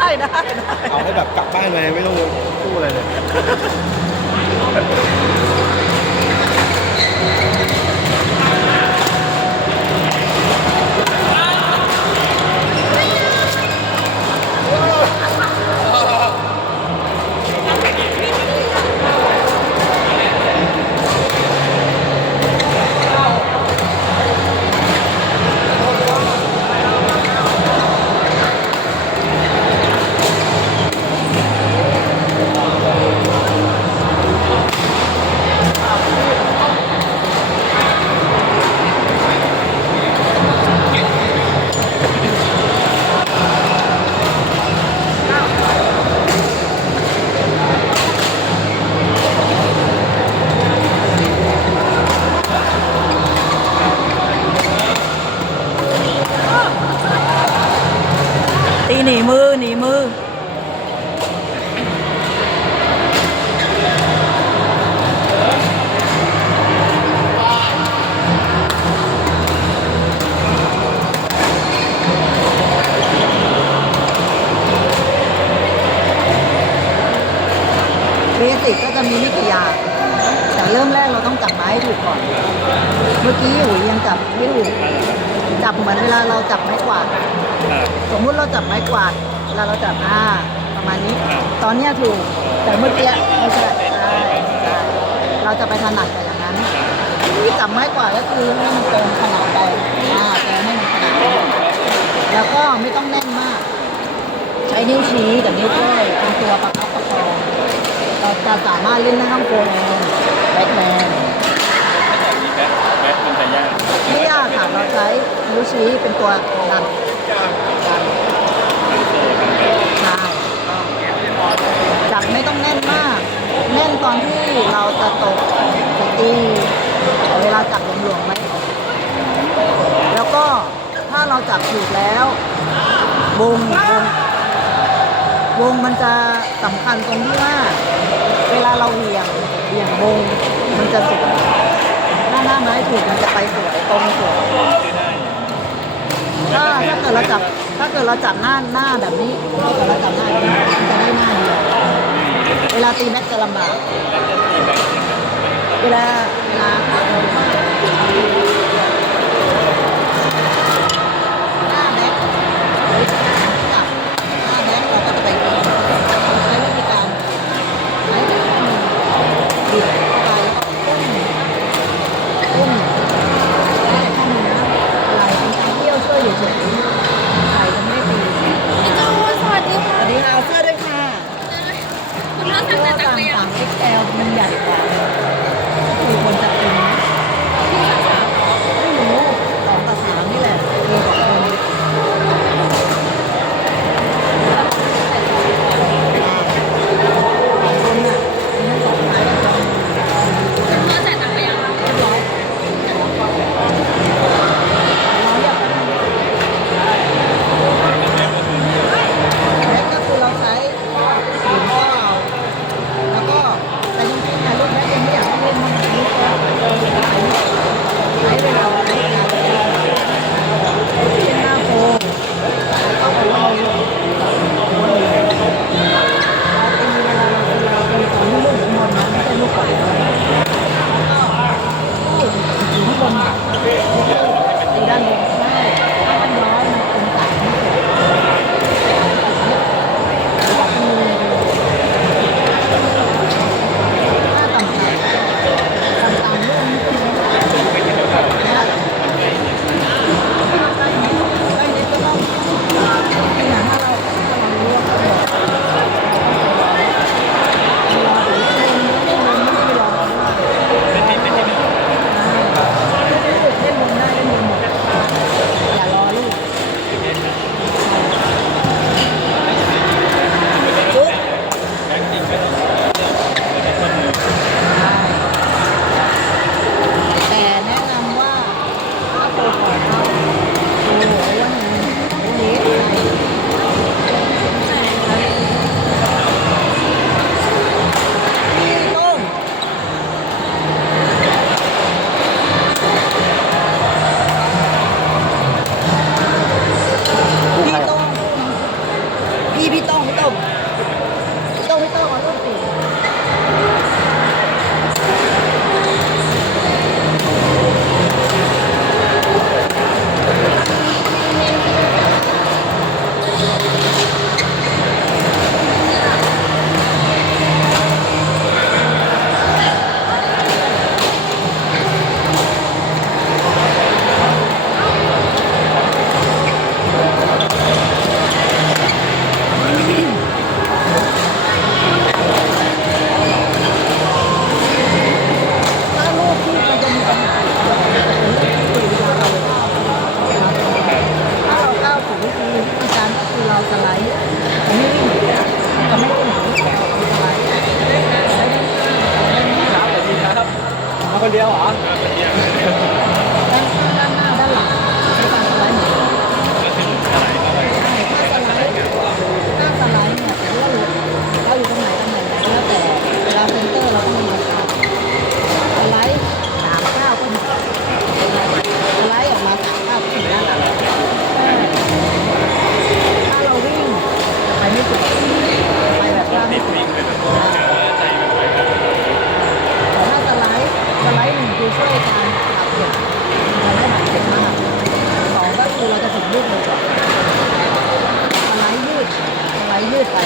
ได้ได้ได้ เอาให้แบบกลับบ้านเลยไม่ต้องพูดอะไรเลย สิกก็จะมีไม่กี่อย่างแต่เริ่มแรกเราต้องจับไม้ให้ถูกก่อน เมื่อกี้อุ๋ยยังจับไม่ถูกจับเหมือนเวลาเราจับไม้กวาดสมมุติเราจับไม้กวาดเวลาเราจับอ่าประมาณนี้ ตอนเนี้ยถูก แต่เมื่อกี้ไม่ใช่ใช่เราจะไปถนัดกับอย่างนั้นที่จับไม้กวาดก็คือให้มันตรงขนาดไปอ่าแต่ให้มันขนาดแล้วก็ไม่ต้องแน่นมาก ใช้นิ้วชี้กับนิ้วก้อยเป็นตัวประคับประคองเรา จะสามารถเล่นได้ทั้งโฟร์แมนแบ็คแมนแบ็คมันจะยากไม่ยากค่ะเราใช้นิ้วชี้เป็นตัวดันดันใช่จับไม่ต้องแน่นมาก แน่นตอนที่เราจะตกจะตีเวลาจับหลวมๆไว้แล้วก็ถ้าเราจับถูกแล้ววง วงมันจะสำคัญตรงที่ว่า เวลาเราเหวี่ยงเหวี่ยงวงมันจะสวยถ้าหน้าไม้ถูกมันจะไปสวยตรงสวยถ้าถ้าเกิดเราจับถ้าเกิดเราจับหน้าหน้าแบบนี้ถ้าเกิดเราจับหน้าแบบนี้มันจะได้หน้าเดียวเวลาตีแบ็คจะลำบากเวลาเวลา ด้านข้าด้านหน้าด้านหลังใช้การสไลด์หมดเลยใช่ถ้าสไลด์ถ้าสไลด์เนี่ยเราอยู่เราอยู่ตรงไหนตำแหน่งไหนแล้วแต่เวลาเซนเตอร์เราต้องมีราคาสไลด์สามเก้าก็ถึงสไลด์ออกมาสามเก้าก็ถึงด้านหลังถ้าเราวิ่งไปไม่สุดไปแบบล่างไม่สุดวิ่งไปแบบนี้แต่ถ้าสไลด์สไลด์หนึ่งคือช่วยการบาดเจ็บจะไม่บาดเจ็บมากสองก็ คือะถึงลูกเร็วกว่าไลด์ยืดสไลด์ยืดไป